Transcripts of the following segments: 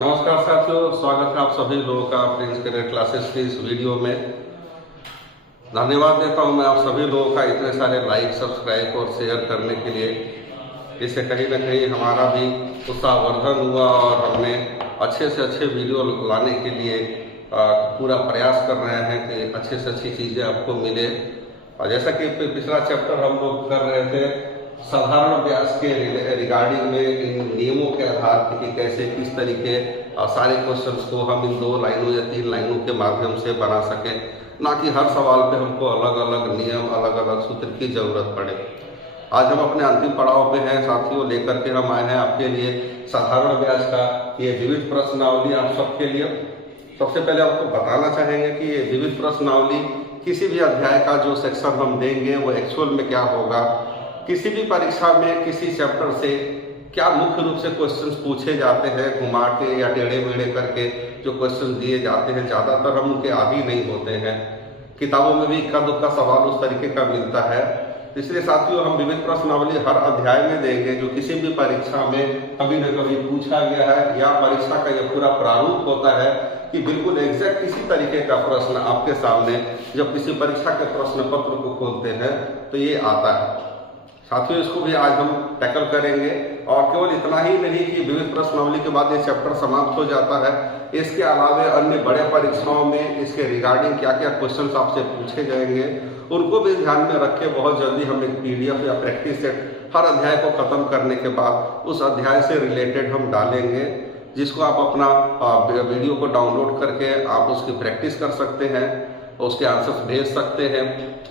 नमस्कार साथियों, स्वागत है आप सभी लोगों का प्रिंस करियर क्लासेस की इस वीडियो में। धन्यवाद देता हूं मैं आप सभी लोगों का इतने सारे लाइक, सब्सक्राइब और शेयर करने के लिए। इससे कहीं ना कहीं हमारा भी उत्साहवर्धन हुआ और हमने अच्छे से अच्छे वीडियो लाने के लिए पूरा प्रयास कर रहे हैं कि अच्छे से अच्छी चीज़ें आपको मिले। और जैसा कि पिछला चैप्टर हम लोग कर रहे थे साधारण ब्याज के रिगार्डिंग में इन नियमों के आधार पर कि कैसे किस तरीके सारे क्वेश्चंस को हम इन 2 लाइनों या 3 लाइनों के माध्यम से बना सकें, ना कि हर सवाल पे हमको अलग अलग नियम, अलग अलग सूत्र की जरूरत पड़े। आज हम अपने अंतिम पड़ाव पे हैं साथियों, लेकर के हम आए हैं आपके लिए साधारण ब्याज का ये विविध प्रश्नावली आप सबके लिए। सबसे पहले आपको बताना चाहेंगे कि ये विविध प्रश्नावली किसी भी अध्याय का जो सेक्शन हम देंगे वो एक्चुअल में क्या होगा, किसी भी परीक्षा में किसी चैप्टर से क्या मुख्य रूप से क्वेश्चंस पूछे जाते हैं, घुमा के या टेढ़े मेढ़े करके जो क्वेश्चंस दिए जाते हैं ज़्यादातर हम उनके आदी नहीं होते हैं। किताबों में भी इक्का दुक्का सवाल उस तरीके का मिलता है। इसलिए साथियों हम विविध प्रश्नावली हर अध्याय में देंगे जो किसी भी परीक्षा में कभी न कभी पूछा गया है, या परीक्षा का यह पूरा प्रारूप होता है कि बिल्कुल एग्जैक्ट किसी तरीके का प्रश्न आपके सामने जब किसी परीक्षा के प्रश्न पत्र को खोलते हैं तो ये आता है। साथियों इसको भी आज हम टैकल करेंगे। और केवल इतना ही नहीं कि विविध प्रश्नावली के बाद ये चैप्टर समाप्त हो जाता है, इसके अलावा अन्य बड़े परीक्षाओं में इसके रिगार्डिंग क्या क्या क्वेश्चंस आपसे पूछे जाएंगे उनको भी ध्यान में रख के बहुत जल्दी हम एक PDF या प्रैक्टिस सेट हर अध्याय को खत्म करने के बाद उस अध्याय से रिलेटेड हम डालेंगे, जिसको आप अपना वीडियो को डाउनलोड करके आप उसकी प्रैक्टिस कर सकते हैं, उसके आंसर्स भेज सकते हैं।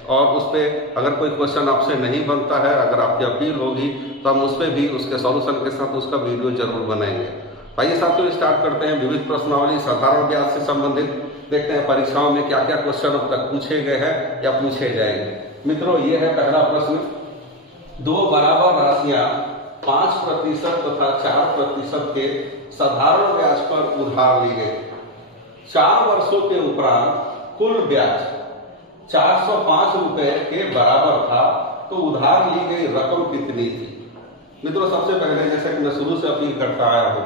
और उस पर अगर कोई क्वेश्चन आपसे नहीं बनता है, अगर आपकी अपील होगी तो हम उस पर भी उसके सॉल्यूशन के साथ उसका वीडियो जरूर बनाएंगे। आइए साथियों स्टार्ट करते हैं विविध प्रश्नावली साधारण ब्याज से संबंधित। देखते हैं परीक्षाओं में क्या क्या क्वेश्चन अब तक पूछे गए हैं या पूछे जाएंगे। मित्रों ये है पहला प्रश्न, 2 बराबर राशियां 5% तथा 4% के साधारण ब्याज पर उधार ली गई। 4 वर्षों के उपरांत कुल ब्याज 405 रुपए के बराबर था, तो उधार ली गई रकम कितनी थी। मित्रों सबसे पहले जैसा कि मैं शुरू से अपील करता आया हूं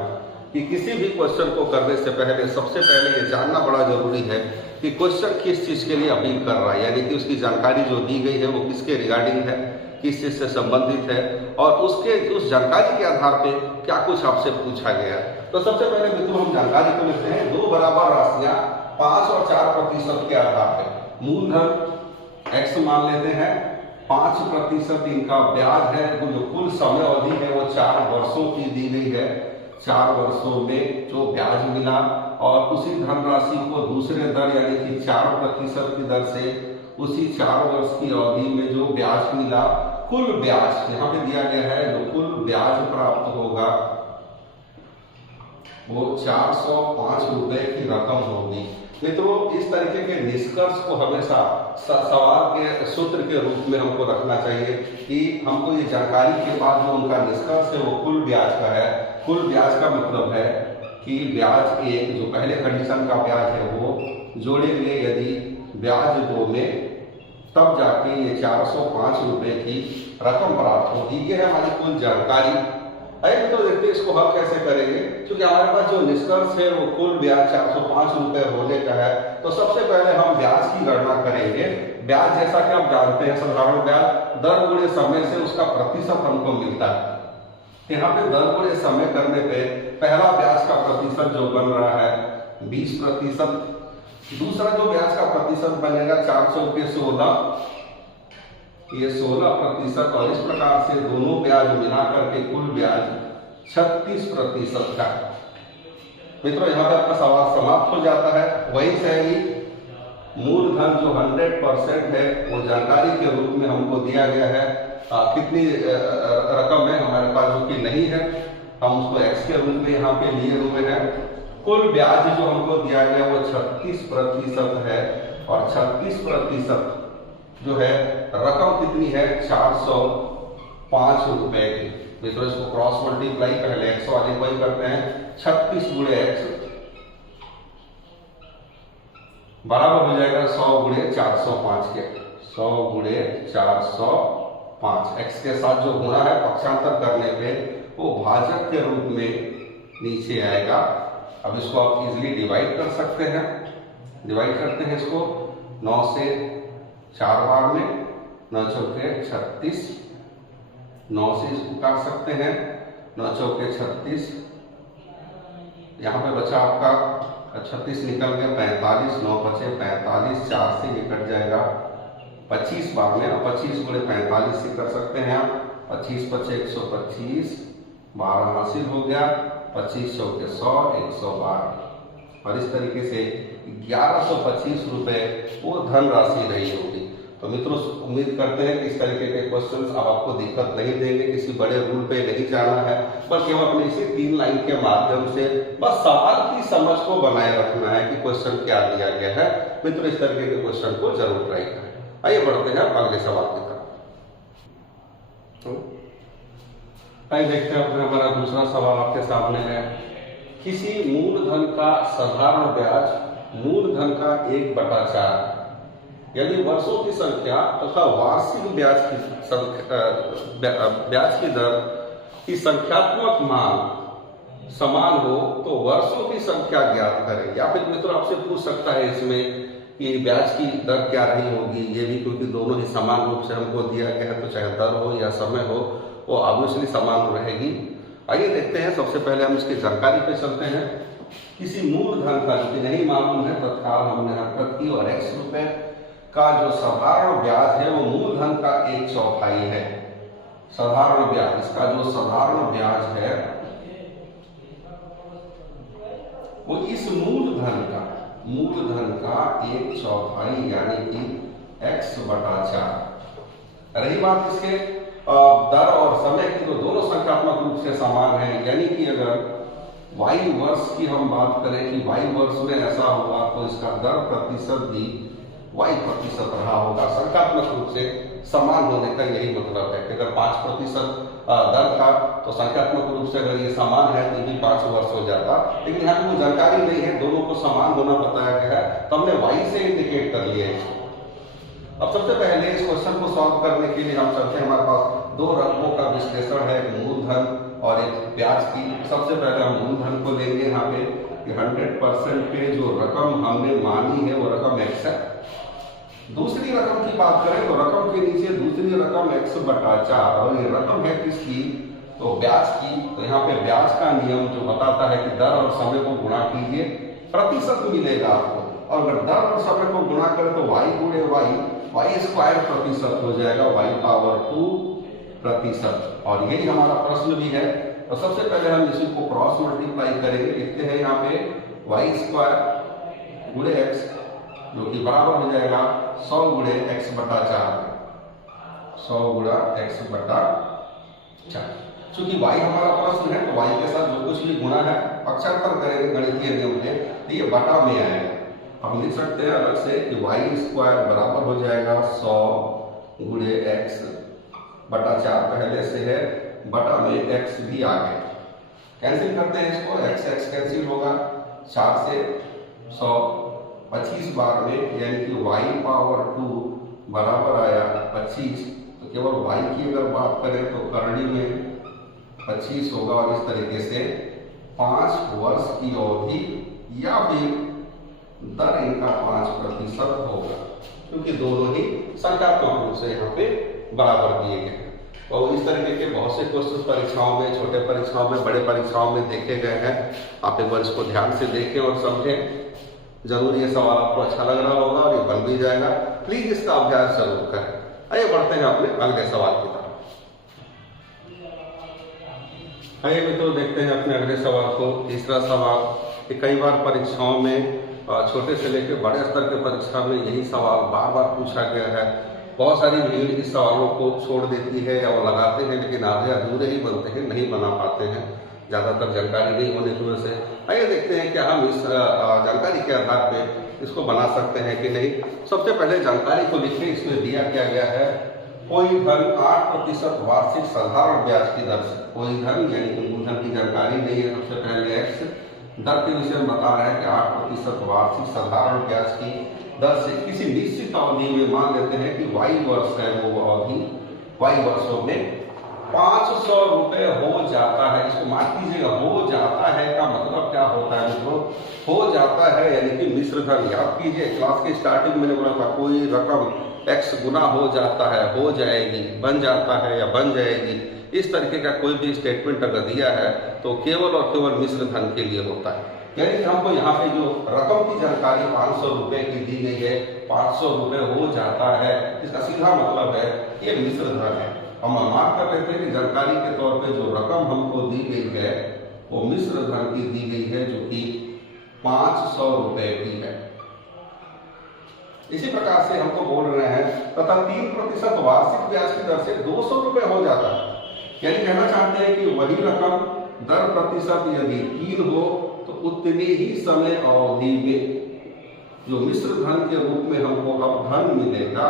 कि किसी भी क्वेश्चन को करने से पहले सबसे पहले ये जानना बड़ा जरूरी है कि क्वेश्चन किस चीज के लिए अपील कर रहा है, यानी कि उसकी जानकारी जो दी गई है वो किसके रिगार्डिंग है, किस चीज से संबंधित है, और उस जानकारी के आधार पर क्या कुछ आपसे पूछा गया। तो सबसे पहले मित्रों हम जानकारी को लेते हैं। 2 बराबर राशियां 5 और 4% के आधार पर मूलधन x मान लेते हैं, 5% इनका ब्याज है, तो जो कुल समय अवधि है वो 4 वर्षों की दी गई है। 4 वर्षों में जो ब्याज मिला और उसी धनराशि को दूसरे दर यानी कि 4% की दर से उसी 4 वर्ष की अवधि में जो ब्याज मिला, कुल ब्याज यहाँ पे दिया गया है, जो कुल ब्याज प्राप्त होगा वो 405 रुपए की रकम होगी। मित्रों इस तरीके के निष्कर्ष को हमेशा सवाल के सूत्र के रूप में हमको रखना चाहिए कि हमको ये जानकारी के बाद जो उनका निष्कर्ष है वो कुल ब्याज का है। कुल ब्याज का मतलब है कि ब्याज 1 जो पहले कंडीशन का ब्याज है वो जोड़ेंगे यदि ब्याज 2 में, तब जाके ये 405 रुपए की रकम प्राप्त होगी। ये है हमारी कुल जानकारी। आइए तो देखते हैं इसको हल कैसे करेंगे। क्योंकि हमारे पास जो निष्कर्ष है वो कुल ब्याज 405 रुपए होने का है, तो सबसे पहले हम ब्याज की गणना करेंगे। ब्याज जैसा कि आप जानते हैं साधारण ब्याज दर गुणे समय से उसका प्रतिशत हमको मिलता है। यहाँ पे दर गुणे समय करने पे पहला ब्याज का प्रतिशत जो बन रहा है 20%, दूसरा जो ब्याज का प्रतिशत बनेगा 400 के 16, ये 16%, और इस प्रकार से दोनों ब्याज मिलाकर के कुल ब्याज 36% का। मित्रों यहाँ पे आपका सवाल समाप्त हो जाता है। वही सही मूलधन जो 100% है वो जानकारी के रूप में हमको दिया गया है। कितनी रकम है हमारे पास जो कि नहीं है, हम उसको x के रूप में यहाँ पे लिए हुए हैं। कुल ब्याज जो हमको दिया गया वो 36% है, और 36% जो है रकम कितनी है 405 रुपए की। मित्रों इसको क्रॉस मल्टीप्लाई पहले x वाले को ही करते हैं, 36 गुणे x बराबर हो जाएगा 100 गुणे 405 के। 100 गुणे 405 x के साथ जो गुणा है पक्षांतर करने पे वो भाजक के रूप में नीचे आएगा। अब इसको आप इजीली डिवाइड कर सकते हैं। डिवाइड करते हैं इसको 9 से 4 बार में, 9 चौके 36, 9 से इसको काट सकते हैं, 9 चौके 36, यहाँ पे बचा आपका 36 निकल गया 45, 9 बचे 45, 4 से ये कट जाएगा 25 बार में। अब 25 गुणे 45 से कर सकते हैं आप, 25 बचे 125, 12 हासिल हो गया, 25 चौके 100, 112 और इस तरीके से 1125 रुपए वो धनराशि रही होगी। तो मित्रों उम्मीद करते हैं कि इस तरीके के क्वेश्चंस अब आपको दिक्कत नहीं देंगे, किसी बड़े रूल पे नहीं जाना है, बल्कि हम अपने इसी 3 लाइन के माध्यम से बस सवाल की समझ को बनाए रखना है कि क्वेश्चन क्या दिया गया है। मित्रों इस तरीके के क्वेश्चन को जरूर ट्राई करें। आइए बढ़ते हैं अगले सवाल की तरफ। आइए देखते हैं अपने हमारा दूसरा सवाल आपके सामने है। किसी मूलधन का साधारण ब्याज मूलधन का 1/4 यदि वर्षों की संख्या तथा वार्षिक ब्याज की दर की संख्यात्मक मान समान हो तो वर्षों की संख्या ज्ञात करें। या फिर मित्रों आपसे पूछ सकता है इसमें कि ब्याज की दर क्या रही होगी, ये भी क्योंकि दोनों ही समान रूप से हमको दिया गया है, तो चाहे दर हो या समय हो वो ऑब्वियसली समान रहेगी। आइए देखते हैं, सबसे पहले हम इसकी जानकारी पे चलते हैं। किसी मूलधन का जो नहीं मालूम है तत्काल हमने हरकत की, और x रुपए का जो साधारण ब्याज है वो मूलधन का 1/4 है। साधारण ब्याज, इसका जो साधारण ब्याज है वो इस मूलधन का 1/4 यानी कि x/4। रही बात इसके दर और समय की, तो दोनों संख्यात्मक रूप से समान है। यानी कि अगर y वर्ष की हम बात करें कि y वर्ष में ऐसा होगा तो इसका दर प्रतिशत भी y% रहा होगा। संख्यात्मक रूप से समान होने का यही मतलब है कि अगर 5% दर था तो संख्यात्मक रूप से अगर ये समान है तो ये भी 5 वर्ष हो जाता, लेकिन यहाँ कोई जानकारी नहीं है, दोनों को समान होना बताया गया है, तो हमने y से इंडिकेट कर लिया इसको। अब सबसे पहले इस क्वेश्चन को सॉल्व करने के लिए हम चलते हैं, हमारे पास 2 रकमों का विश्लेषण है, एक मूलधन और एक ब्याज की। सबसे पहले हम मूलधन को लेंगे। यहाँ पे 100% पे जो रकम हमने मानी है वो रकम x है। दूसरी रकम की बात करें तो रकम के नीचे दूसरी रकम x/4 और ये रकम है किसकी, तो ब्याज की। तो यहाँ पे ब्याज का नियम जो बताता है कि दर और समय को गुणा कीजिए, प्रतिशत मिलेगा आपको, और अगर दर और समय को गुणा करें तो y गुणे y² प्रतिशत हो जाएगा, y⁴% और यही हमारा प्रश्न भी है। तो सबसे पहले हम इसी को क्रॉस मल्टीप्लाई करेंगे। लिखते हैं यहाँ पे y² गुणे x जो कि बराबर हो जाएगा 100 गुणे x/4, 100 गुणा x/4। चूंकि y हमारा प्रश्न है तो y के साथ जो कुछ भी गुणा है पक्षांतर करेंगे गणितीय नियम में, तो ये बटा में आएगा। हम लिख सकते हैं अलग से कि y² बराबर हो जाएगा 100 गुणे x/4, पहले से है, बटा में x भी आ गया। कैंसिल करते हैं इसको, x कैंसिल होगा, 4 से 100 25 बार में, यानी कि y⁴ बराबर आया 25। तो केवल y की अगर बात करें तो करड़ी में 25 होगा, और इस तरीके से 5 वर्ष की अवधि या फिर दर इनका 5% होगा, क्योंकि दोनों ही संख्यात्मक रूप से यहाँ पे बराबर दिए गए हैं। और इस तरीके के बहुत से क्वेश्चन परीक्षाओं में, छोटे परीक्षाओं में, बड़े परीक्षाओं में देखे गए हैं। आप एक बार इसको ध्यान से देखें और समझें। जरूर ये सवाल आपको अच्छा लग रहा होगा और ये बन भी जाएगा। प्लीज इसका अभ्यास जरूर करें। आइए बढ़ते हैं अपने अगले सवाल की तरफ। आइए मित्रों देखते हैं अपने अगले सवाल को। तीसरा सवाल कि कई बार परीक्षाओं में छोटे से लेकर बड़े स्तर के परीक्षा में यही सवाल बार बार पूछा गया है। बहुत सारी भीड़ इस सवालों को छोड़ देती है या वो लगाते हैं, लेकिन आधे अधूरे ही बनते हैं, नहीं बना पाते हैं, ज़्यादातर जानकारी नहीं होने की वजह से। आइए देखते हैं क्या हम इस जानकारी के आधार पे इसको बना सकते हैं कि नहीं। सबसे पहले जानकारी को लिखें। इसमें दिया क्या गया है, कोई धन 8% वार्षिक साधारण ब्याज की दर से, कोई धन यानी कि मूलधन की जानकारी नहीं है। सबसे पहले x दर के विषय में बता रहा है कि 8% वार्षिक साधारण ब्याज की दर से किसी निश्चित अवधि में, मान लेते हैं कि y वर्ष है वो अवधि, y वर्षों में 500 रुपए हो जाता है। इसको मार्क कीजिएगा, हो जाता है का मतलब क्या होता है मित्रों? हो जाता है यानी कि मिश्र धन। याद कीजिए क्लास के स्टार्टिंग मैंने बोला था कोई रकम x गुना हो जाता है, हो जाएगी, बन जाता है या बन जाएगी, इस तरीके का कोई भी स्टेटमेंट अगर दिया है तो केवल और केवल मिश्र धन के लिए होता है। यानी कि हमको यहाँ पे जो रकम की जानकारी 500 रुपए की दी गई है, 500 रुपए हो जाता है, इसका सीधा मतलब है ये मिश्र धन है। हम मार्क कर लेते हैं कि जानकारी के तौर पे जो रकम हमको दी गई है वो मिश्र धन की दी गई है, जो कि 500 रुपए की है। इसी प्रकार से हमको बोल रहे हैं तथा 3% वार्षिक ब्याज की दर से 200 रुपए हो जाता है। यानी कहना चाहते हैं कि वही रकम दर प्रतिशत यदि 3 हो तो उतनी ही समय अवधि में जो मिश्र धन के रूप में हमको अब धन मिलेगा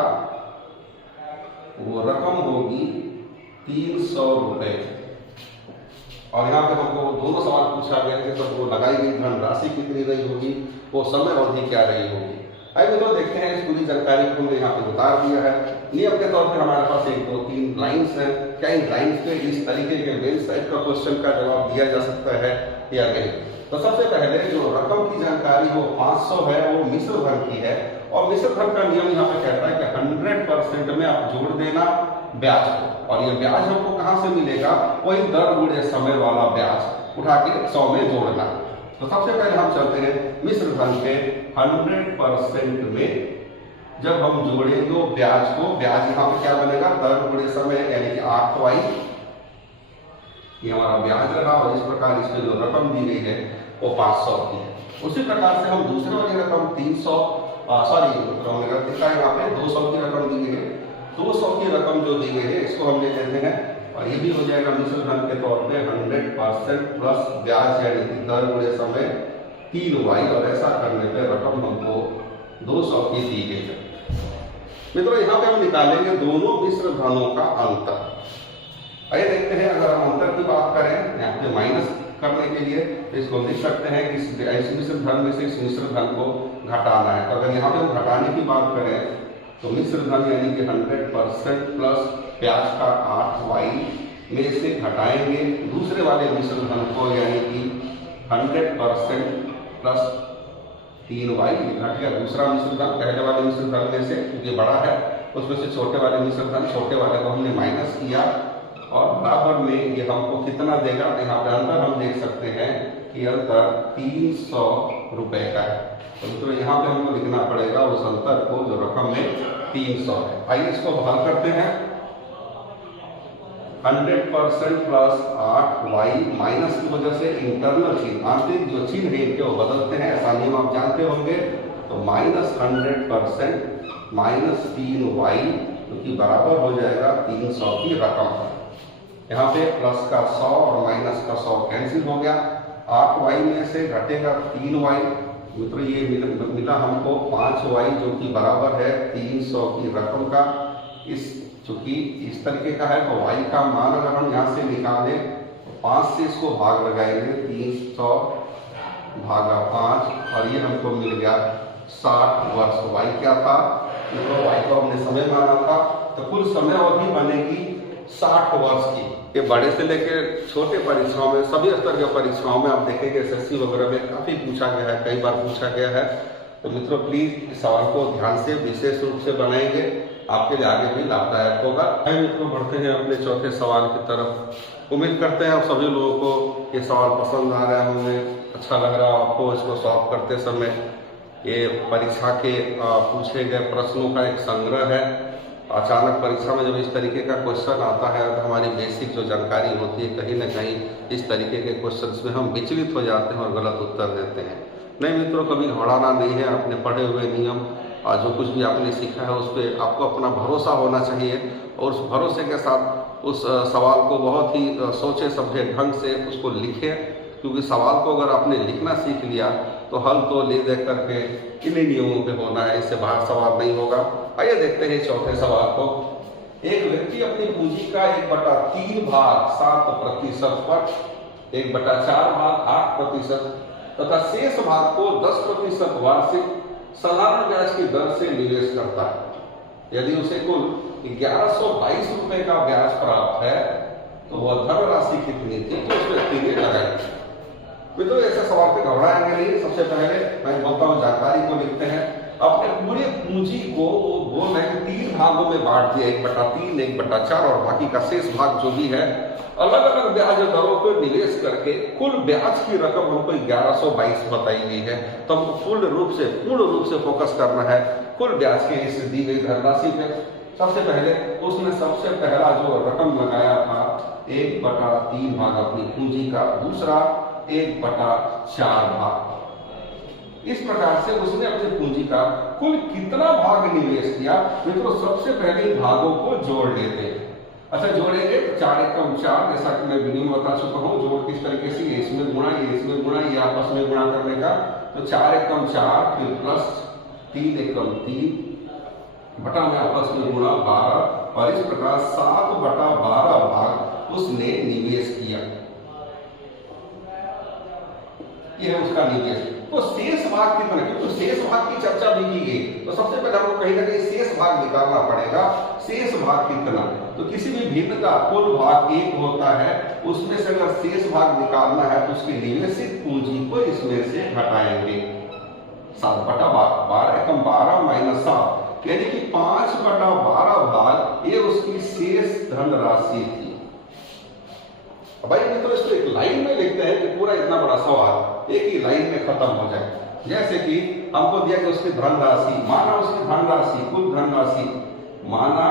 वो रकम होगी 300 रुपए। और यहाँ पे हमको दोनों सवाल पूछा गया कि तो वो लगाई गई धनराशि कितनी रही होगी, वो समय अवधि क्या रही होगी। आइए तो देखते हैं इस पूरी जानकारी को हमने यहाँ पे उतार दिया है। नियम के तौर पे हमारे पास 1 2 3 लाइन्स हैं। क्या इन लाइन्स पे इस तरीके के बेस टाइप का क्वेश्चन का जवाब दिया जा सकता है या नहीं? तो सबसे पहले जो रकम की जानकारी वो 500 है, वो मिश्र धन की है। और मिश्र धन का नियम यहाँ पे कहता है कि 100% में आप जोड़ देना ब्याज को, और ये ब्याज हमको कहाँ से मिलेगा? वही दर गुणे समय वाला ब्याज उठा के 100 में जोड़ना। तो सबसे पहले हम चलते हैं मिश्र धन के 100% में जब हम जोड़ेंगे ब्याज को, ब्याज यहाँ पे क्या बनेगा? दर गुणे समय यानी कि 8y, ये हमारा ब्याज रहा। और इस प्रकार इसमें जो रकम दी गई है वो 500 की है। उसी प्रकार से हम दूसरे वाली रकम 300 यहाँ पे 200 की रकम दी गई है। 200 की रकम जो दी गई है इसको हम ले लेते हैं और ये भी हो जाएगा मिश्र धन के तौर पे 100% प्लस ब्याज यानी कि दर गुणे समय 3y। और ऐसा करने पे रकम हमको 200 की दी गई है। मित्रों यहाँ पे हम निकालेंगे दोनों मिश्र धनों का अंतर। आइए देखते हैं, अगर हम अंतर की बात करें यहाँ पे माइनस करने के लिए तो इसको लिख सकते हैं कि इस मिश्र धन में से इस मिश्र धन को घटाना है। तो अगर यहाँ पे हम घटाने की बात करें तो मिश्र धन यानी कि 100% प्लस ब्याज का 8y में से घटाएंगे दूसरे वाले मिश्र धन को यानी कि 100% प्लस 3y घट गया दूसरा मिश्र धन पहले वाले मिश्र धन में से, क्योंकि बड़ा है उसमें से छोटे वाले मिश्र धन, छोटे वाले को हमने माइनस किया और बराबर में ये हमको कितना देगा? यहाँ पे अंतर हम देख सकते हैं कि अंतर 300 रुपए का है। तो मित्रों यहाँ पे हमको लिखना पड़ेगा उस अंतर को जो रकम में 300 है। आइए इसको हल करते हैं। 100% प्लस 8y माइनस की वजह से इंटरनल चिन्ह, आंतरिक जो चिन्ह है इनके वो बदलते हैं, ऐसा नियम आप जानते होंगे। तो माइनस 100% माइनस 3y क्योंकि बराबर हो जाएगा 300 की रकम। यहाँ पे प्लस का 100 और माइनस का 100 कैंसिल हो गया। 8y में से घटेगा 3y। मित्रों ये मिला हमको 5y जो कि बराबर है 300 की रकम का। इस चूंकि इस तरीके का है तो y का मान अगर हम यहाँ से निकालें तो 5 से इसको भाग लगाएंगे, 300 भागा 5 और ये हमको मिल गया 60 वर्ष। y क्या था? तो y को हमने समय माना था, तो कुल समय अवधि बनेगी 60 वर्ष की। ये बड़े से लेकर छोटे परीक्षाओं में, सभी स्तर के परीक्षाओं में आप देखेंगे एसएससी वगैरह में काफी पूछा गया है, कई बार पूछा गया है। तो मित्रों प्लीज इस सवाल को ध्यान से विशेष रूप से बनाएंगे, आपके लिए आगे भी लाभदायक होगा। मित्रों बढ़ते हैं अपने चौथे सवाल की तरफ। उम्मीद करते हैं आप सभी लोगों को ये सवाल पसंद आ रहा होंगे, अच्छा लग रहा आपको इसको सॉल्व करते समय। ये परीक्षा के पूछे गए प्रश्नों का एक संग्रह है। अचानक परीक्षा में जब इस तरीके का क्वेश्चन आता है तो हमारी बेसिक जो जानकारी होती है कहीं ना कहीं इस तरीके के क्वेश्चंस में हम विचलित हो जाते हैं और गलत उत्तर देते हैं। नहीं मित्रों, कभी घबराना नहीं है। अपने पढ़े हुए नियम और जो कुछ भी आपने सीखा है उस पर आपको अपना भरोसा होना चाहिए और उस भरोसे के साथ उस सवाल को बहुत ही सोचे समझे ढंग से उसको लिखें, क्योंकि सवाल को अगर आपने लिखना सीख लिया तो हल तो ले दे करके इन्हीं नियमों पे होना है, इससे बाहर सवाल नहीं होगा। आइए देखते हैं चौथे सवाल को। एक व्यक्ति अपनी पूंजी का 1/3 भाग 7% पर, 1/4 भाग 8% तथा शेष भाग को 10% वार्षिक साधारण ब्याज की दर से निवेश करता है। यदि उसे कुल 1122 रुपए का ब्याज प्राप्त है तो वह धनराशि कितनी थी तो उस व्यक्ति ने लगाई। मित्रों ऐसे सवाल पे घबराएंगे नहीं। सबसे पहले मैं बोलता हूँ जानकारी को लिखते हैं। अपने पूरे पूंजी को वो बोल रहे हैं 3 भागों में बांट दिया, 1/3, 1/4 और बाकी का शेष भाग जो भी है अलग अलग ब्याज दरों पर निवेश करके कुल ब्याज की रकम हमको 1122 बताई गई है। तो हमको पूर्ण रूप से फोकस करना है कुल ब्याज के इस दी गई धनराशि पे। सबसे पहले उसने सबसे पहला जो रकम लगाया था 1/3 भाग अपनी पूंजी का, दूसरा 1/4 भाग। इस प्रकार से उसने अपनी पूंजी का कुल कितना भाग निवेश किया। मित्रों सबसे पहले भागों को जोड़ लेते हैं। अच्छा जोड़ेंगे तो 4 एकम 4, जैसा कि मैं वीडियो में बता चुका हूँ। जोड़ किस तरीके से, ये इसमें गुणा, ये इसमें गुणा, ये आपस में गुणा करने का। तो 4 एकम 4 फिर प्लस 3 एकम 3 बटा में आपस में गुणा 12 और इस प्रकार 7/12 भाग उसने निवेश किया। यह है उसका निवेश। तो शेष भाग कितना, क्योंकि तो शेष भाग की चर्चा भी की गई, तो सबसे पहले हमको कहीं ना कहीं शेष भाग निकालना पड़ेगा। शेष भाग कितना, तो किसी भी भिन्न का कुल भाग 1 होता है, उसमें से अगर शेष भाग निकालना है तो उसकी निवेशित पूंजी को इसमें से घटाएंगे। 7/12 एकम 12 माइनस 7 यानी कि 5/12 भाग ये उसकी शेष धनराशि थी। भाई मित्रों इसको एक लाइन में लिखते हैं कि पूरा इतना बड़ा सवाल एक ही लाइन में खत्म हो जाए। जैसे कि हमको दिया कि उसकी धनराशि, माना उसकी धनराशि कुल धनराशि, माना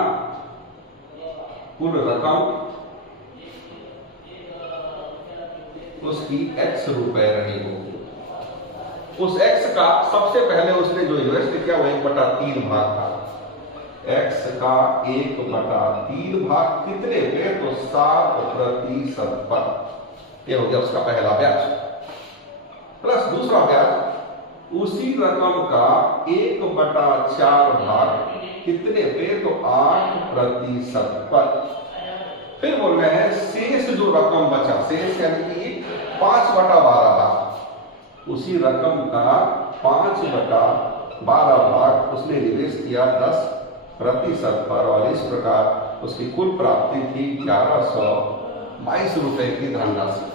कुल रकम उसकी x रुपए रही होगी। उस x का सबसे पहले उसने जो इन्वेस्ट किया वो 1/3 भाग था। x का 1/3 भाग कितने पे, तो 7% पर। यह हो गया उसका पहला ब्याज। प्लस दूसरा ब्याज उसी रकम का 1/4 भाग कितने पे, तो 8% पर। फिर बोल रहे हैं शेष जो रकम बचा, शेष यानी कि 5/12 भाग, उसी रकम का 5/12 भाग उसने निवेश किया 10% पर और इस प्रकार उसकी कुल प्राप्ति थी 1122 रुपए की धनराशि।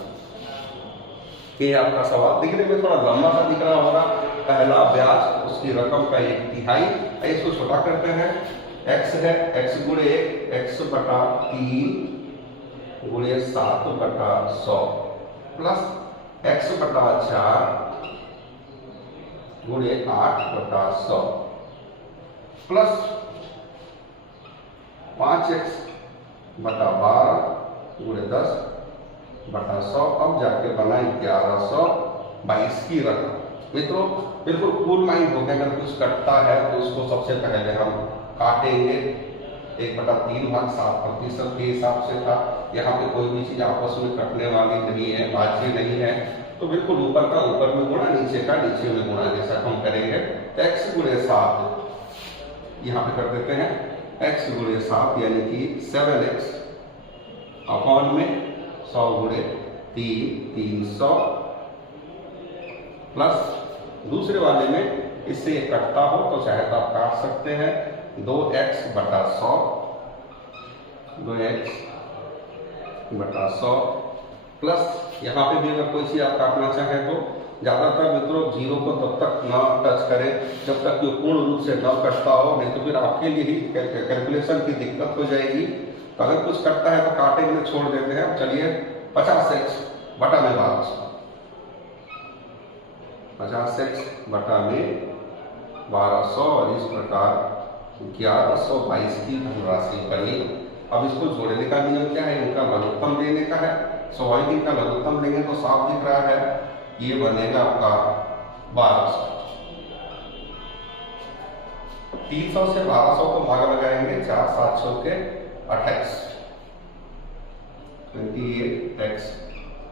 ये आपका सवाल दिखने में थोड़ा लंबा सा दिख रहा होगा। पहला ब्याज उसकी रकम का 1/3, इसको छोटा करते हैं। x है, x गुणे 1 x/3 गुणे 7/100 प्लस x/4 गुणे 8/100 प्लस 5x/12 गुणे 10/100। अब जाके बना 1122 की रकम। मित्रों बिल्कुल कूल माइंड हो गया। अगर कुछ कटता है तो उसको सबसे पहले हम काटेंगे। 1/3 भाग 7% के हिसाब से था। यहाँ पे कोई भी चीज आपस में कटने वाली नहीं है, बाजी नहीं है, तो बिल्कुल ऊपर का ऊपर में गुणा, नीचे का नीचे में गुणा, जैसा हम करेंगे। x गुणे 7 यहाँ पे कर देते हैं। x गुणे 7 यानी कि 7x अपॉन में 100 गुणे 300 प्लस दूसरे वाले में इससे कटता हो तो चाहे तो आप काट सकते हैं। 2x/100 2x/100 प्लस यहाँ पे भी अगर कोई चीज आप काटना चाहें तो ज्यादातर मित्रों 0 को तब तक ना टच करें जब तक कि पूर्ण रूप से न कटता हो, नहीं तो फिर आपके लिए ही कैलकुलेशन की दिक्कत हो जाएगी। तो अगर कुछ कटता है तो काटे में छोड़ देते हैं। चलिए 50x बटा में 1200, 50x बटा में 1200 और इस प्रकार 1122 की धनराशि बनी। अब इसको जोड़ने का नियम क्या है, इनका लघुत्तम लेने का है। स्वाभाविक इनका लघुत्तम लेंगे तो साफ दिख रहा है, ये बनेगा आपका 1200। 300 से 1200 को भाग लगाएंगे, 4 700 के 28 28x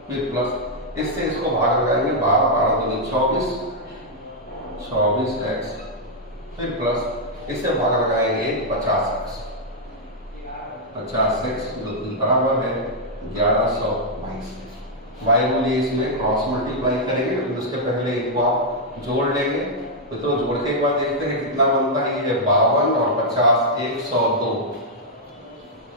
फिर प्लस इससे इसको भाग लगाएंगे 12 12 दूनी 24 24x फिर प्लस इससे भाग लगाएंगे 50x 50x जो कि बराबर है 1122। y मूल्य इसमें क्रॉस मल्टीप्लाई करेंगे, फिर उसके पहले इनको आप जोड़ लेंगे। तो जोड़ के बाद देखते हैं कितना बनता है। ये 52 और 50 102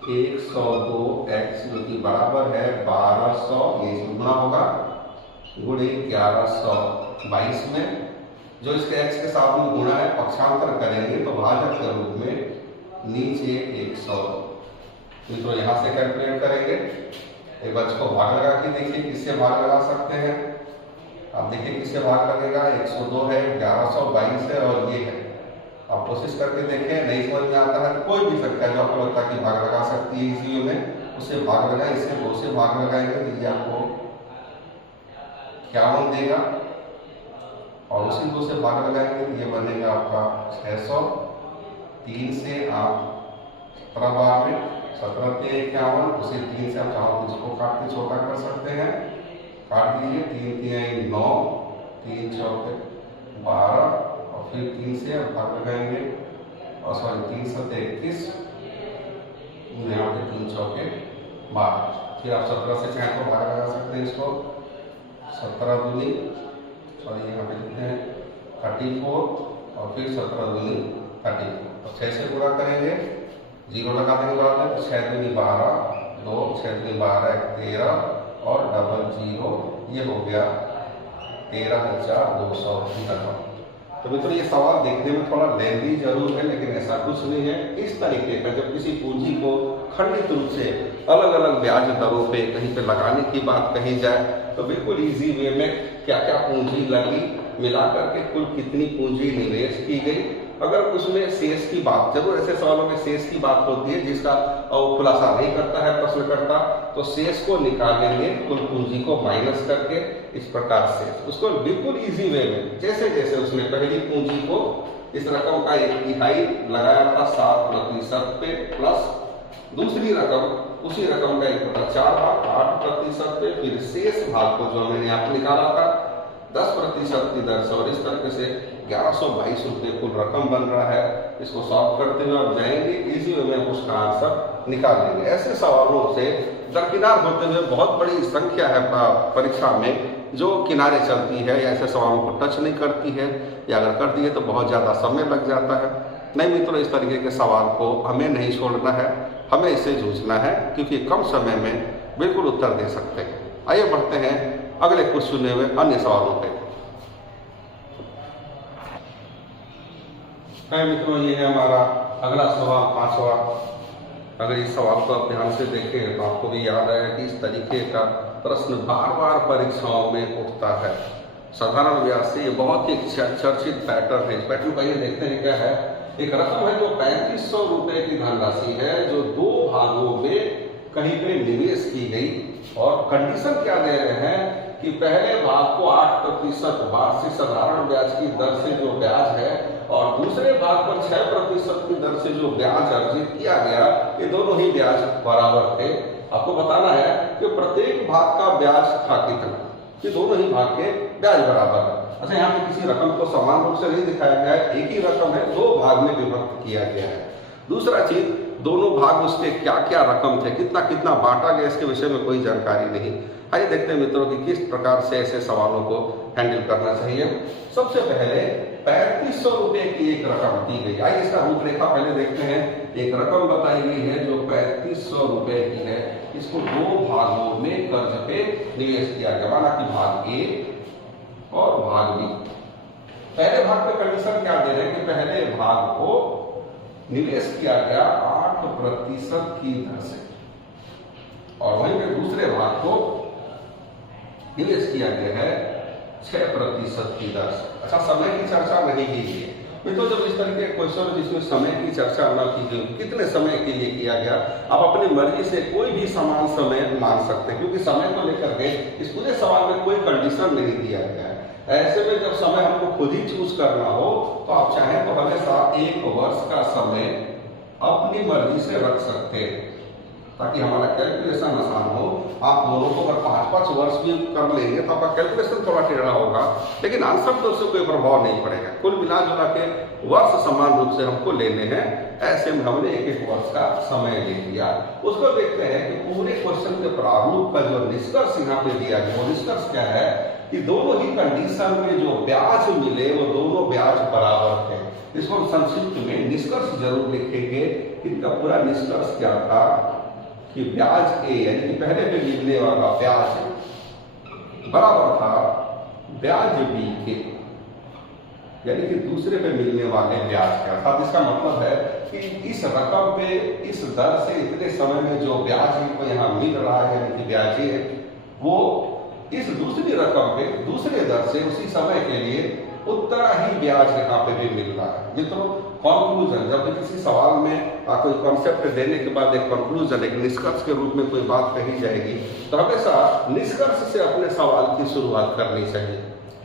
102x जो कि बराबर है 1200, ये गुना होगा गुणे 1122 में, जो इसके x के साथ में गुणा है पक्षांतर करेंगे तो भाजक के रूप में नीचे 100। तो यहाँ से कैलकुलेट करेंगे, एक बच्चे को भाग लगा के देखिए किससे भाग लगा सकते हैं। आप देखिए किससे भाग लगेगा, 102 है, 1122 है और ये है। आप कोशिश करके देखें, नहीं समझ में आता है कोई भी संख्या जो आपको लगता है कि भाग लगा सकती है इसी में, उससे भाग लगाए। इससे 2 से भाग लगाएंगे तो ये आपको 51 देगा और उसी 2 से भाग लगाएंगे तो ये बनेगा आपका 600। 3 से आप 17 में 17 के 51, उसे 3 से आप चाहो तो इसको काट के छोटा कर सकते हैं, काट दीजिए। 3 3 9, 3 चौके 12 और फिर 3 से आप भाग लगाएंगे और सॉरी 3 7 21, यहाँ पे 3 चौके 12। फिर आप 17 से चाहे तो भाग लगा सकते हैं इसको, 17 दूनी सॉरी यहाँ पे लिखते हैं 34 और फिर 17 दूनी 34 और 6 से गुणा करेंगे, 0 लगा देंगे बाद में, 6 दूनी 12, 2 6 दूनी 12 13 और डबल 0, ये हो गया 13,200 की रकम। तो मित्रों ये सवाल देखने में थोड़ा लेंदी जरूर है, लेकिन ऐसा कुछ नहीं है। इस तरीके का जब किसी पूंजी को खंडित रूप से अलग अलग ब्याज दरों पे कहीं पे लगाने की बात कही जाए तो बिल्कुल इजी वे में क्या क्या पूंजी लगी, मिला करके कुल कितनी पूंजी निवेश की गई, अगर उसमें शेष की बात, जरूर ऐसे सवालों में शेष की बात होती है जिसका खुलासा नहीं करता है प्रश्नकर्ता, तो शेष को निकालेंगे कुल पूंजी को माइनस करके, इस प्रकार से उसको बिल्कुल इजी वे में जैसे जैसे उसने पहली पूंजी को इस रकम का 1/3 लगाया था 7% पे, प्लस दूसरी रकम उसी रकम का 1/4 भाग 8% पे, फिर शेष भाग को जो मैंने यहाँ निकाला था 10% की दर से, और इस तरीके से 1122 रुपये कुल रकम बन रहा है। इसको सॉल्व करते हुए आप जाएंगे, इसी में उसका आंसर निकाल लेंगे। ऐसे सवालों से दरकिनार होते हुए बहुत बड़ी संख्या है परीक्षा में जो किनारे चलती है या ऐसे सवालों को टच नहीं करती है, या अगर करती है तो बहुत ज़्यादा समय लग जाता है। नहीं मित्रों, इस तरीके के सवाल को हमें नहीं छोड़ना है, हमें इससे जूझना है, क्योंकि कम समय में बिल्कुल उत्तर दे सकते हैं। आइए बढ़ते हैं अगले कुछ चुने हुए अन्य सवालों पे। मित्रों ये है हमारा अगला सवाल, 5वां। अगर इस सवाल को आप ध्यान से देखें तो आपको भी याद आएगा कि इस तरीके का प्रश्न बार बार परीक्षाओं में उठता है। साधारण व्यास से ये बहुत ही चर्चित पैटर्न है। इस पैटर्न को ये देखते हैं क्या है, एक रकम है जो 3500 रुपए की धनराशि है जो 2 भागों में कहीं पे निवेश की गई, और कंडीशन क्या दे रहे हैं कि पहले भाग को 8% वार्षिक साधारण ब्याज की दर से जो ब्याज है और दूसरे भाग पर 6% की दर से जो ब्याज अर्जित किया गया, ये दोनों ही ब्याज बराबर थे। आपको बताना है कि प्रत्येक भाग का ब्याज था कितना, कि दोनों ही भाग के ब्याज बराबर है। अच्छा, यहाँ पे किसी रकम को समान रूप से नहीं दिखाया गया है, एक ही रकम है, 2 भाग में विभक्त किया गया है। दूसरा चीज, दोनों भाग उसके क्या क्या रकम थे, कितना कितना बांटा गया, इसके विषय में कोई जानकारी नहीं। आइए देखते हैं मित्रों कि किस प्रकार से ऐसे सवालों को हैंडल करना चाहिए। सबसे पहले 3500 रुपए की एक रकम दी गई। आइए इसका रूपरेखा पहले देखते हैं। एक रकम बताई गई है जो 3500 रुपए की है, इसको 2 भागों में कर्ज पे निवेश किया गया, माना कि भाग ए और भाग बी। पहले भाग पे कंडीशन क्या दे रहे हैं कि पहले भाग को निवेश किया गया 8% की दर से, और वहीं पे दूसरे भाग को निवेश किया गया है 6% की दर से। अच्छा, समय की चर्चा नहीं की गई। तो जब इस तरह के क्वेश्चन जिसमें समय की चर्चा न की गई, कितने समय के लिए किया गया, आप अपनी मर्जी से कोई भी समान समय मान सकते हैं, क्योंकि समय को लेकर के इस पूरे सवाल में कोई कंडीशन नहीं दिया गया है। ऐसे में जब समय हमको खुद ही चूज करना हो तो आप चाहें तो हमेशा 1 वर्ष का समय अपनी मर्जी से रख सकते हैं, ताकि हमारा कैलकुलेशन आसान हो। आप दोनों को अगर 5-5 वर्ष भी कर लेंगे तो आपका कैलकुलेशन थोड़ा टेढ़ा होगा, लेकिन आंसर तो उससे कोई प्रभाव नहीं पड़ेगा। कुल मिला जुला के वर्ष समान रूप से हमको लेने हैं। ऐसे में हमने 1-1 वर्ष का समय ले लिया। उसको देखते हैं कि पूरे क्वेश्चन के प्रारूप का जो निष्कर्ष यहाँ पे दिया गया, वो निष्कर्ष क्या है कि दोनों ही कंडीशन में जो ब्याज मिले वो दोनों ब्याज बराबर थे। इसको हम संक्षिप्त में निष्कर्ष जरूर लिखेंगे। इनका पूरा निष्कर्ष क्या था कि ब्याज ए यानी कि पहले पे मिलने वाला ब्याज बराबर था ब्याज बी के, यानी कि दूसरे पे मिलने वाले ब्याज के। अर्थात इसका मतलब है कि इस रकम पे इस दर से इतने समय में जो ब्याज इनको यहाँ मिल रहा है यानी कि ब्याज है वो इस दूसरी रकम पे दूसरे दर से उसी समय के लिए उतना ही ब्याज यहाँ पे भी मिल रहा है। मित्रों, कंक्लूजन, जब भी किसी सवाल में कोई कॉन्सेप्ट देने के बाद एक कंक्लूजन, एक निष्कर्ष के रूप में कोई बात कही जाएगी तो हमेशा निष्कर्ष से अपने सवाल की शुरुआत करनी चाहिए।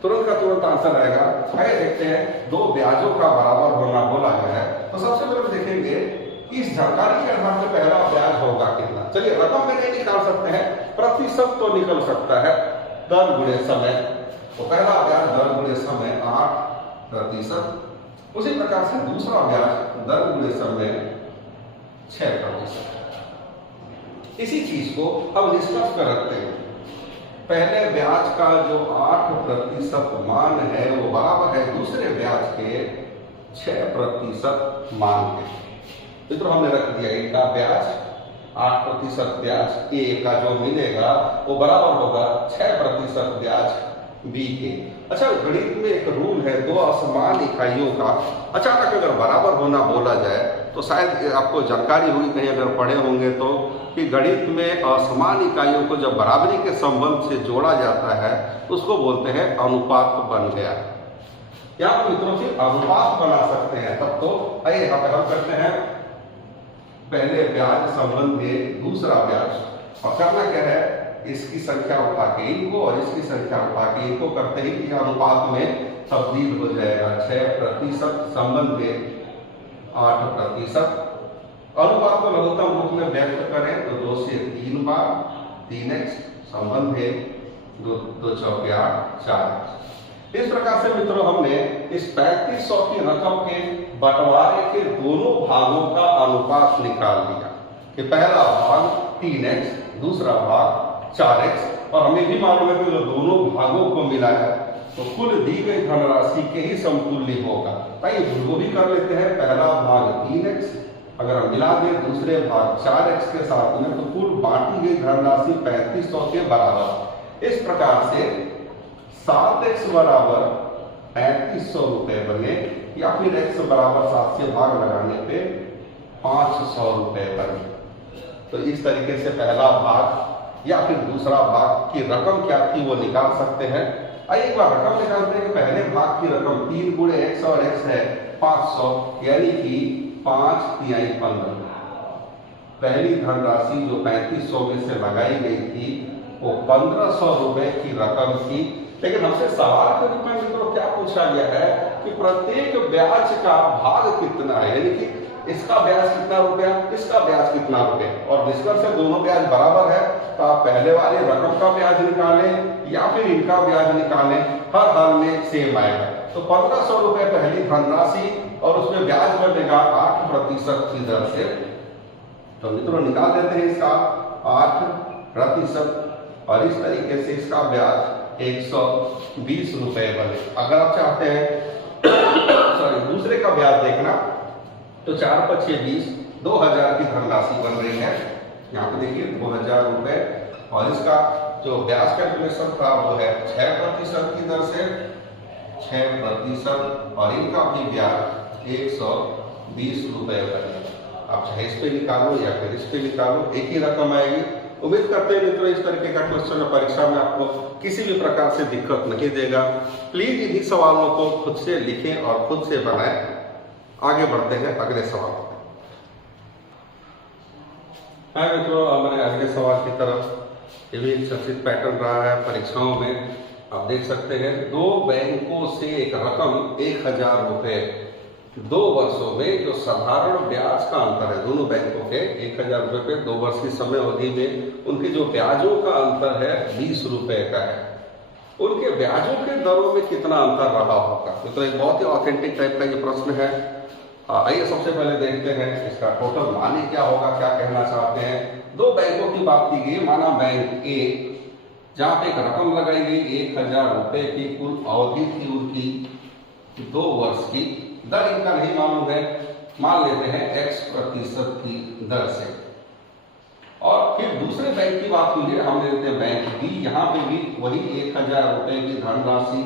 तुरंत का तुरंत आंसर आएगा। आइए देखते हैं, दो ब्याजों का बराबर होना बोला गया है तो सबसे पहले देखेंगे इस जानकारी के आधार पर पहला ब्याज होगा कितना। चलिए, रकम में नहीं निकाल सकते हैं, प्रतिशत तो निकल सकता है, दर गुणे समय। तो पहला ब्याज दर गुणे समय 8%। उसी प्रकार से दूसरा ब्याज दर गुणे समय 6%। इसी चीज को हम निष्कर्ष कर रखते हैं। पहले ब्याज का जो 8% मान है वो बराबर है दूसरे ब्याज के 6% मान के। मित्रों, हमने रख दिया इनका ब्याज 8% ब्याज ए का जो मिलेगा वो बराबर होगा 6% ब्याज बी के। अच्छा, गणित में एक रूल है, दो असमान इकाइयों का अचानक अगर बराबर होना बोला जाए तो शायद आपको जानकारी होगी, कहीं अगर पढ़े होंगे तो, कि गणित में असमान इकाइयों को जब बराबरी के संबंध से जोड़ा जाता है तो उसको बोलते हैं अनुपात बन गया। यहाँ पर मित्रों फिर अनुपात बना सकते हैं तब तो। आइए यहाँ पे हम करते हैं पहले ब्याज संबंध में दूसरा ब्याज, और करना क्या है, इसकी संख्या उठा के इनको और इसकी संख्या उठा के इनको करते ही कि अनुपात में तब्दील हो जाएगा। 6% संबंध में 8%। अनुपात को लघुत्तम रूप में व्यक्त करें तो 2 से 3 बार 3x संबंध है 2 चौके 8 4। इस प्रकार से मित्रों हमने इस 3500 की रकम के बंटवारे के दोनों भागों का अनुपात निकाल लिया कि पहला भाग 3x, दूसरा भाग 4x, और हमें भी मालूम है कि जो दोनों भागों को मिलाया तो कुल दी गई धनराशि के ही समतुल्य होगा। आइए वो भी कर लेते हैं। पहला भाग 3x अगर हम मिला दें दूसरे भाग 4x के साथ में तो कुल बांटी गई धनराशि 3500 के बराबर। इस प्रकार से 7x बराबर 3500 रुपए बने, या फिर x बराबर 7 से भाग लगाने पे 500 रुपए बने। तो इस तरीके से पहला भाग या फिर दूसरा भाग की रकम क्या थी वो निकाल सकते हैं। आइए एक बार रकम निकालते हैं कि पहले भाग की रकम 3 गुणे x और x है 500, यानी कि 5 तिहाई 15। पहली धनराशि जो 3500 में से लगाई गई थी वो 1500 रुपए की रकम थी। लेकिन हमसे सवाल के रूप में मित्रों क्या पूछा गया है कि प्रत्येक ब्याज का भाग कितना है, यानी कि इसका ब्याज कितना रुपया, इसका ब्याज कितना रुपया, और निष्कर्ष से दोनों ब्याज बराबर है तो आप पहले वाले रकम का ब्याज निकालें या फिर इनका ब्याज निकालें, हर हाल में सेम आएगा। तो 1500 रुपए पहली धनराशि और उसमें ब्याज बनेगा 8% की दर से। तो मित्रों निकाल देते हैं इसका 8%, और इस तरीके से इसका ब्याज 120 रुपए बने। अगर आप चाहते हैं सॉरी दूसरे का ब्याज देखना तो 4 × 5 = 20, 2000 की धनराशि बन रही है। यहाँ पे देखिए 2000 रुपए, और इसका जो ब्याज कैलकुलेशन था वो है 6% की दर से 6%, और इनका भी ब्याज 120 रुपए बने। आप चाहे इस पे निकालो या फिर इस पे निकालो, एक ही रकम आएगी। उम्मीद करते हैं मित्रों इस तरीके का क्वेश्चन परीक्षा में आपको किसी भी प्रकार से दिक्कत नहीं देगा। प्लीज इन्हीं सवालों को खुद से लिखें और खुद से बनाएं। आगे बढ़ते हैं अगले सवाल पर। मित्रों हमारे अगले सवाल की तरफ, ये भी एक चर्चित पैटर्न रहा है परीक्षाओं में। आप देख सकते हैं दो बैंकों से एक रकम 1000 रुपए 2 वर्षों में जो साधारण ब्याज का अंतर है, दोनों बैंकों के 1000 रुपए पे 2 वर्ष की समय अवधि में उनके जो ब्याजों का अंतर है 20 रुपए का है, उनके ब्याजों के दरों में कितना अंतर रहा होगा। तो एक बहुत ही ऑथेंटिक टाइप का ये प्रश्न है। आइए सबसे पहले देखते हैं इसका टोटल माने क्या होगा, क्या कहना चाहते हैं। दो बैंकों की बात की गई, माना बैंक ए जहाँ पे एक रकम लगाई गई 1000 रुपए की, कुल अवधि थी उनकी 2 वर्ष की, दर इनका नहीं मालूम है, मान लेते हैं x% की दर से। और फिर दूसरे बैंक की बात कीजिए, हम लेते हैं बैंक बी, यहाँ पे भी वही 1000 रुपए की धनराशि,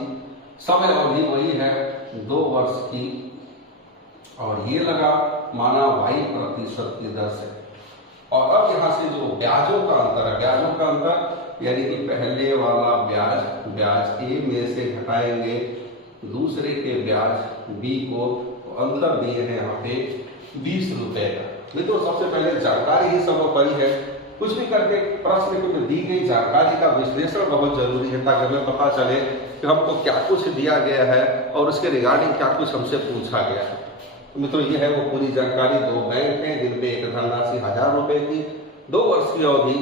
समय अवधि वही है 2 वर्ष की, और ये लगा माना y% की दर से। और अब यहाँ से जो ब्याजों का अंतर है, ब्याजों का अंतर यानी कि पहले वाला ब्याज ए में से घटाएंगे दूसरे के ब्याज बी को, तो अंतर दिए हैं यहाँ पे 20 रुपए का। मित्रों सबसे पहले जानकारी ही सर्वोपरि है, कुछ भी करके प्रश्न में दी गई जानकारी का विश्लेषण बहुत जरूरी है, ताकि हमें पता चले कि हमको क्या कुछ दिया गया है और उसके रिगार्डिंग क्या कुछ हमसे पूछा गया है। तो मित्रों ये है वो पूरी जानकारी। 2 बैंक हैं जिनपे एक धनराशि 1000 रुपए की, 2 वर्ष की अवधि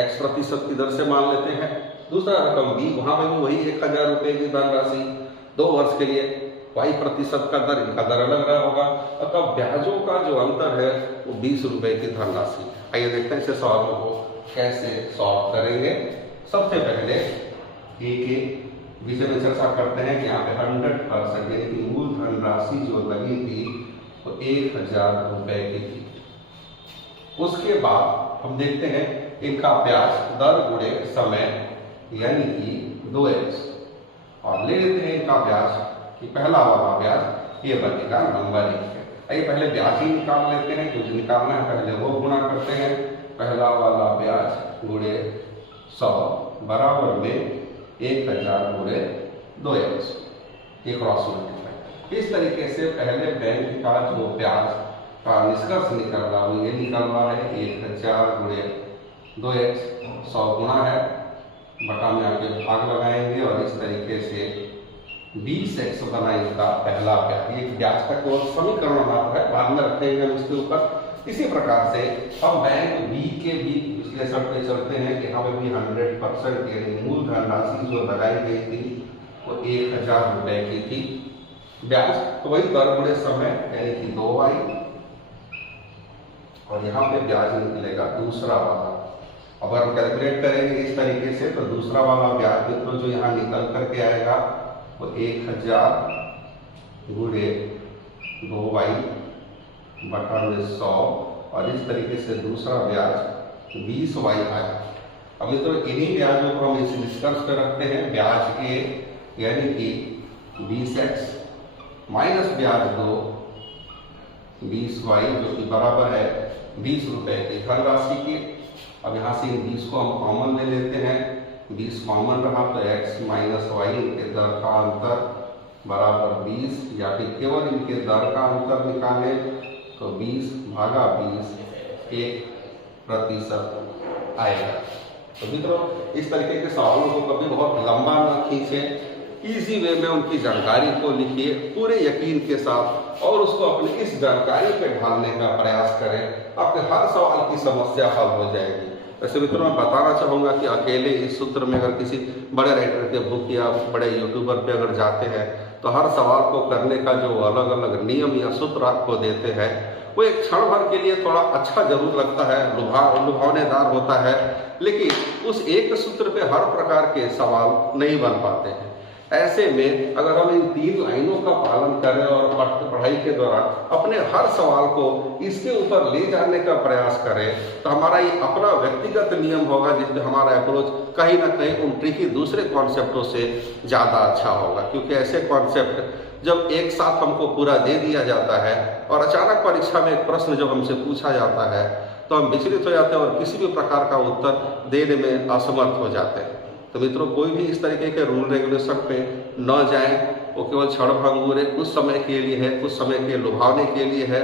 x% की दर से मान लेते हैं। दूसरा रकम बी, वहां पर भी वही 1000 रुपए की धनराशि 2 वर्ष के लिए, y% का दर, इनका दर अलग रहा होगा। अतः ब्याजों का जो अंतर है वो 20 रुपए की धनराशि। आइए देखते हैं इसे सवालों को कैसे सॉल्व करेंगे। सबसे पहले ए के विषय में चर्चा करते हैं कि यहाँ पे 100% यानी कि मूल धनराशि जो लगी थी वो 1000 रुपए की थी। उसके बाद हम देखते हैं इनका ब्याज दर गुणे समय यानी कि 2x, और ले लेते हैं इनका ब्याज कि पहला वाला ब्याज ये बनेगा नंबर 1 है। आइए पहले ब्याज ही निकाल लेते हैं, कुछ निकालना है पहले वो गुणा करते हैं। पहला वाला ब्याज गुणे 100 बराबर में 1000 गुणे 2x, ये क्रॉस मल्टीप्लाई। इस तरीके से पहले बैंक का जो ब्याज का निष्कर्ष निकल रहा है ये निकल रहा है 1000 गुणे 2x, 100 गुणा है, बटा में आगे भाग लगाएंगे और इस तरीके से 20x बना इनका पहला ब्याज। ये ब्याज का केवल समीकरण मात्र है, बाद में रखेंगे हम इसके ऊपर। इसी प्रकार से हम बैंक बी के भी विश्लेषण पे चलते हैं कि यहाँ पे भी 100% यानी मूल धनराशि जो लगाई गई थी वो 1000 रुपए की थी, ब्याज तो वही दर गुणे समय यानी कि 2y, और यहाँ पे ब्याज निकलेगा दूसरा वाला। अगर हम कैलकुलेट करेंगे इस तरीके से तो दूसरा वाला ब्याज मित्रों जो यहाँ निकल करके आएगा वो 1000 गुणे 2y बटा में 100, और इस तरीके से दूसरा ब्याज 20y आएगा। अब मित्रों इन्हीं ब्याजों को हम इस निष्कर्ष पर रखते हैं। ब्याज ए यानी कि 20x माइनस ब्याज 2 20y जो कि बराबर है 20 रुपए की धनराशि की। अब यहाँ से इन 20 को हम कॉमन ले लेते हैं, 20 कॉमन रहा तो x माइनस वाई इनके दर का अंतर बराबर 20, या फिर केवल इनके दर का अंतर निकाले तो 20 भागा 20 1% आएगा। तो मित्रों इस तरीके के सवालों को कभी बहुत लंबा न खींचे, इजी वे में उनकी जानकारी को लिखिए पूरे यकीन के साथ और उसको अपनी इस जानकारी पे ढालने का प्रयास करें, आपके हर सवाल की समस्या हल हो जाएगी। वैसे मित्रों मैं बताना चाहूँगा कि अकेले इस सूत्र में अगर किसी बड़े राइटर के बुक या बड़े यूट्यूबर पे अगर जाते हैं तो हर सवाल को करने का जो अलग अलग नियम या सूत्र आपको देते हैं वो एक क्षण भर के लिए थोड़ा अच्छा जरूर लगता है, लुभावनेदार होता है, लेकिन उस एक सूत्र पे हर प्रकार के सवाल नहीं बन पाते हैं। ऐसे में अगर हम इन 3 लाइनों का पालन करें और पढ़ाई के दौरान अपने हर सवाल को इसके ऊपर ले जाने का प्रयास करें तो हमारा ये अपना व्यक्तिगत नियम होगा जिसमें हमारा अप्रोच कहीं ना कहीं उन ट्रिकी दूसरे कॉन्सेप्टों से ज़्यादा अच्छा होगा। क्योंकि ऐसे कॉन्सेप्ट जब एक साथ हमको पूरा दे दिया जाता है और अचानक परीक्षा में एक प्रश्न जब हमसे पूछा जाता है तो हम विचलित हो जाते हैं और किसी भी प्रकार का उत्तर देने में असमर्थ हो जाते हैं। तो मित्रों कोई भी इस तरीके के रूल रेगुलेशन पे न जाएं, वो केवल क्षण भंगुर है, कुछ समय के लिए है, कुछ समय के लुभावने के लिए है।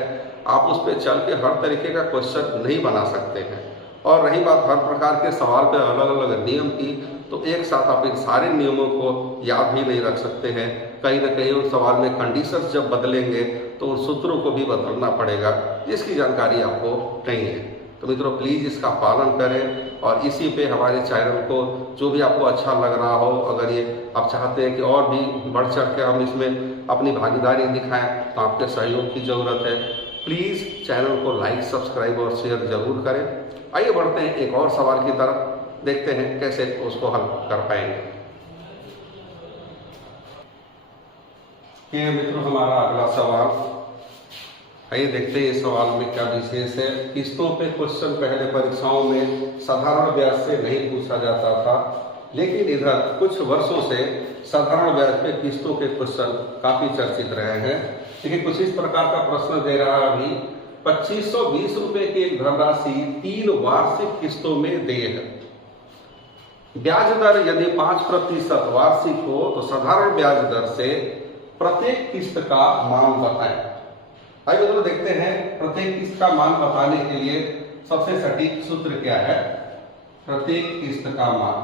आप उस पर चल के हर तरीके का क्वेश्चन नहीं बना सकते हैं। और रही बात हर प्रकार के सवाल पे अलग अलग नियम की, तो एक साथ आप इन सारे नियमों को याद भी नहीं रख सकते हैं। कहीं ना कहीं उस सवाल में कंडीशंस जब बदलेंगे तो उन सूत्रों को भी बदलना पड़ेगा जिसकी जानकारी आपको नहीं है। तो मित्रों प्लीज़ इसका पालन करें और इसी पे हमारे चैनल को जो भी आपको अच्छा लग रहा हो, अगर ये आप चाहते हैं कि और भी बढ़ चढ़ के हम इसमें अपनी भागीदारी दिखाएं तो आपके सहयोग की ज़रूरत है। प्लीज़ चैनल को लाइक, सब्सक्राइब और शेयर जरूर करें। आइए बढ़ते हैं एक और सवाल की तरफ। देखते हैं कैसे उसको हल कर पाएंगे। ये मित्रों हमारा अगला सवाल, आइए देखते हैं इस सवाल में क्या विशेष है। किस्तों पे क्वेश्चन पहले परीक्षाओं में साधारण ब्याज से नहीं पूछा जाता था, लेकिन इधर कुछ वर्षों से साधारण ब्याज पे किस्तों के क्वेश्चन काफी चर्चित रहे हैं। देखिए कुछ इस प्रकार का प्रश्न दे रहा है अभी, 2520 रुपए की एक धनराशि 3 वार्षिक किस्तों में देय है। ब्याज दर यदि 5% वार्षिक हो तो साधारण ब्याज दर से प्रत्येक किस्त का मान बताएं। आइए दोस्तों देखते हैं प्रत्येक किस्त का मान बताने के लिए सबसे सटीक सूत्र क्या है। प्रत्येक किस्त का मान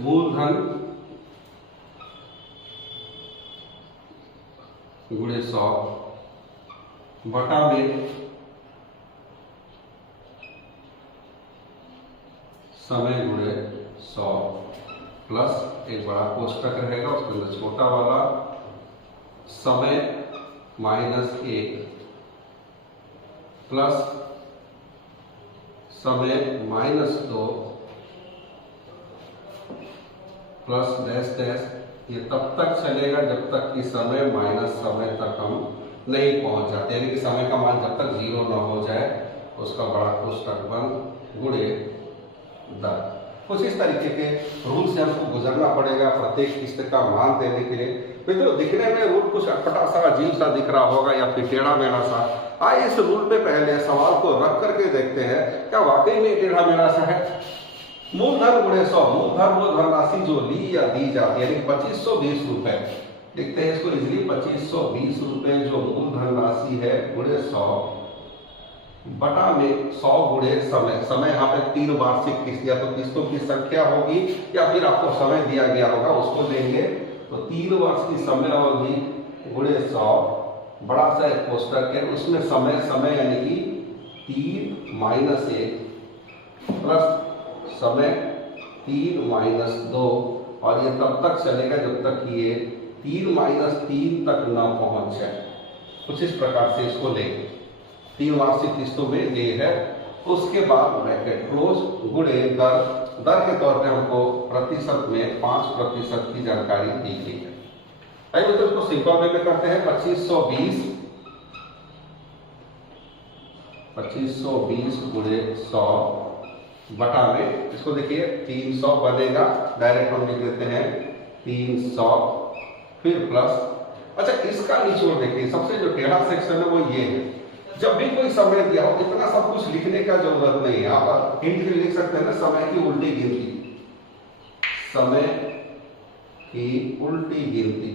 मूलधन गुणे 100 बटा में समय गुणे 100 प्लस एक बड़ा कोष्टक रहेगा, उसके अंदर छोटा वाला समय -1 प्लस समय -2 प्लस डैश डैश। ये तब तक चलेगा जब तक कि समय माइनस समय तक हम नहीं पहुंच जाते, यानी कि समय का मान जब तक 0 न हो जाए उसका बड़ा कोष्टक बंद गुणे दर। कुछ इस तरीके के रूल से हमको गुजरना पड़ेगा प्रत्येक किस्त का मान देने के लिए। मित्रों दिखने में रूल कुछ अटपटा सा अजीब सा दिख रहा होगा या फिर टेढ़ा मेढ़ा सा। आइए इस रूल पे पहले सवाल को रख करके देखते हैं क्या वाकई में टेढ़ा मेढ़ा सा है। मूलधन गुणे 100, मूलधन वो धनराशि जो ली या दी जाती है, यानी 2520 रुपए। देखते हैं इसको इजिली, 2520 रुपए जो मूलधन राशि है गुणे 100 बटा में 100 गुणे समय। समय यहाँ पे 3 वार्षिक किस्त या तो किस्तों की संख्या होगी या फिर आपको समय दिया गया होगा उसको लेंगे, तो 3 वर्ष की समय अवधि गुणे 100 बड़ा सा एक कोष्टक है, उसमें समय समय यानी कि 3 - 1 प्लस समय 3 - 2 और ये तब तक चलेगा जब तक कि ये 3 - 3 तक न पहुंच जाए। कुछ इस प्रकार से इसको लेंगे, 3 वार्षिक किस्तों में ये है। उसके बाद ब्रैकेट क्लोज गुणे दर। दर के तौर पे हमको प्रतिशत में 5% की जानकारी दी गई है। आइए तो इसको सिंपल वे में करते हैं। 2520 गुणे 100 बटा में, इसको देखिए 300 बनेगा, डायरेक्ट हम लिख देते हैं 300 फिर प्लस। अच्छा इसका निचोड़ देखिए, सबसे जो टेढ़ा सेक्शन है वो ये है। जब भी कोई समय दिया हो इतना सब कुछ लिखने का जरूरत नहीं है, आप हिंट भी लिख सकते हैं ना, समय की उल्टी गिनती, समय की उल्टी गिनती।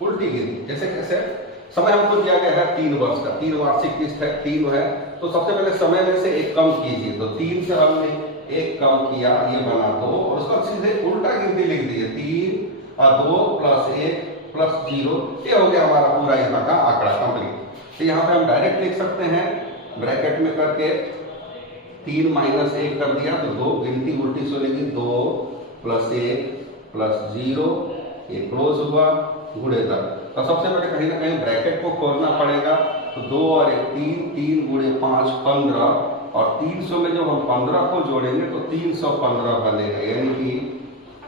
उल्टी गिनती जैसे कैसे, समय हमको दिया गया है 3 वर्ष का, 3 वार्षिक किस्त है, 3 है, तो सबसे पहले समय में से 1 कम कीजिए, तो 3 से हमने 1 कम किया, ये बना 2 और उसका सीधे उल्टा गिनती लिख दी, 3 और 2 प्लस 1 प्लस 0, ये हो गया हमारा पूरा यहाँ का आंकड़ा कंप्लीट। तो यहाँ पे हम डायरेक्ट लिख सकते हैं ब्रैकेट में करके 3 - 1 कर दिया तो 2 गिनती उल्टी चलेगी, 2 प्लस 1 प्लस 0, ये क्लोज हुआ गुणे दर। तो सबसे पहले कहीं ना कहीं ब्रैकेट को खोलना पड़ेगा, तो 2 और 1 3, 3 गुणे 5 15 और 300 में जब हम 15 को जोड़ेंगे तो 315 बनेगा, यानी कि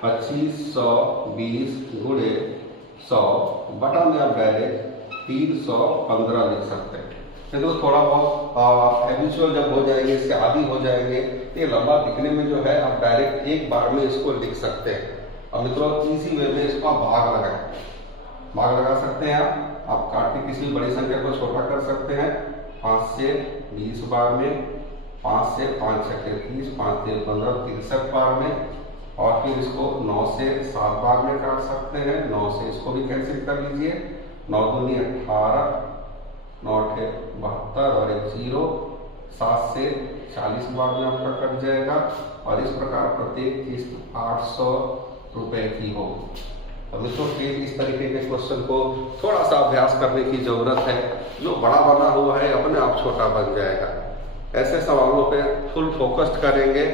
2520 गुणे 100 बटा में आप डायरेक्ट 315 लिख सकते हैं। तो थोड़ा बहुत हैबिचुअल जब हो जाएंगे, इसके आदी हो जाएंगे, ये लंबा दिखने में जो है आप डायरेक्ट एक बार में इसको लिख सकते हैं। और मित्रों इसी वे में इसको भाग लगाएं, भाग लगा सकते हैं आप काट के किसी बड़ी संख्या को छोटा कर सकते हैं। 5 से 20 बार में, 5 से 5 छक्के 30, 5 से 15 63 बार में, और फिर इसको 9 से 7 बार में काट सकते हैं। 9 से इसको भी कैंसिल कर लीजिए, 9 दूनी 18, 9 8 72 और 1 0, 7 से 40 बार में आपका कट जाएगा। और इस प्रकार प्रत्येक किस्त 800 रुपए की होगी। तो मित्रों फिर इस तरीके के क्वेश्चन को थोड़ा सा अभ्यास करने की जरूरत है, जो बड़ा बना हुआ है अपने आप छोटा बन जाएगा। ऐसे सवालों पे फुल फोकस्ड करेंगे।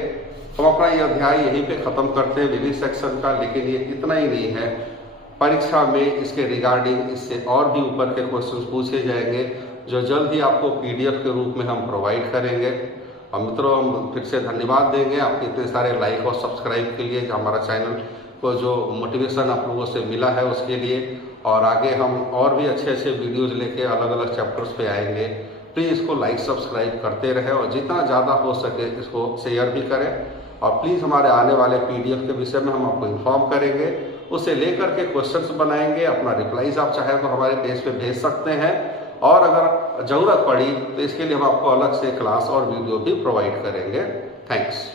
हम अपना ये अध्याय यहीं पे ख़त्म करते हैं विविध सेक्शन का, लेकिन ये इतना ही नहीं है। परीक्षा में इसके रिगार्डिंग इससे और भी ऊपर के क्वेश्चंस पूछे जाएंगे, जो जल्द ही आपको पीडीएफ के रूप में हम प्रोवाइड करेंगे। और मित्रों, हम फिर से धन्यवाद देंगे आपके इतने सारे लाइक और सब्सक्राइब के लिए, हमारा चैनल को जो मोटिवेशन आप लोगों से मिला है उसके लिए। और आगे हम और भी अच्छे अच्छे वीडियोज़ लेके अलग अलग चैप्टर्स पे आएंगे। प्लीज़ इसको लाइक सब्सक्राइब करते रहें और जितना ज़्यादा हो सके इसको शेयर भी करें। और प्लीज़ हमारे आने वाले पीडीएफ के विषय में हम आपको इन्फॉर्म करेंगे, उसे लेकर के क्वेश्चंस बनाएंगे। अपना रिप्लाईज आप चाहें तो हमारे पेज पे भेज सकते हैं, और अगर ज़रूरत पड़ी तो इसके लिए हम आपको अलग से क्लास और वीडियो भी प्रोवाइड करेंगे। थैंक्स।